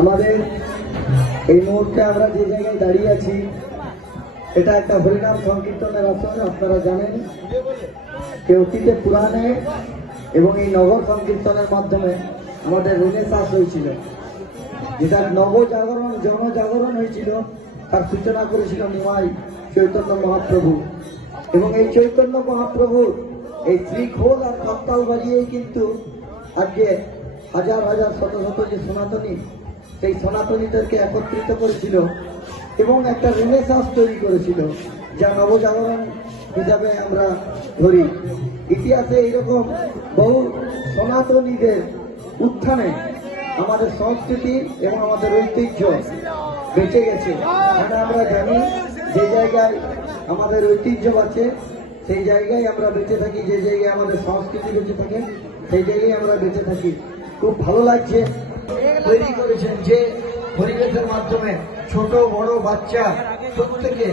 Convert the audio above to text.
আমাদের এই মুহূর্তে আমরা যে জায়গায় দাঁড়িয়ে আছি এটা একটা হরিনাম সংকীর্তনের আসন। আপনারা জানেন যে অতীতে পুরাণে এবং এই নগর সংকীর্তনের মাধ্যমে আমাদের রেনেসাঁস হয়েছিল, যেটা নবজাগরণ জনজাগরণ হয়েছিল। তার সূচনা করেছিল নিমাই চৈতন্য মহাপ্রভু, এবং এই চৈতন্য মহাপ্রভুর এই শ্রীখোল আর করতাল বাজিয়েই কিন্তু আজকে হাজার হাজার শত শত যে সনাতনী, সেই সনাতনীদেরকে একত্রিত করেছিল এবং একটা রেনেসাঁস তৈরি করেছিল, যা নবজাগরণ হিসাবে আমরা ধরি। ইতিহাসে এইরকম বহু সনাতনীদের উত্থানে আমাদের সংস্কৃতি এবং আমাদের ঐতিহ্য বেঁচে গেছে। মানে আমরা জানি যে জায়গায় আমাদের ঐতিহ্য আছে সেই জায়গায় আমরা বেঁচে থাকি, যে জায়গায় আমাদের সংস্কৃতি বেঁচে থাকে সেই জায়গায় আমরা বেঁচে থাকি। খুব ভালো লাগছে তৈরি করেছেন যে পরিবেশের মাধ্যমে ছোট বড় বাচ্চা প্রত্যেকে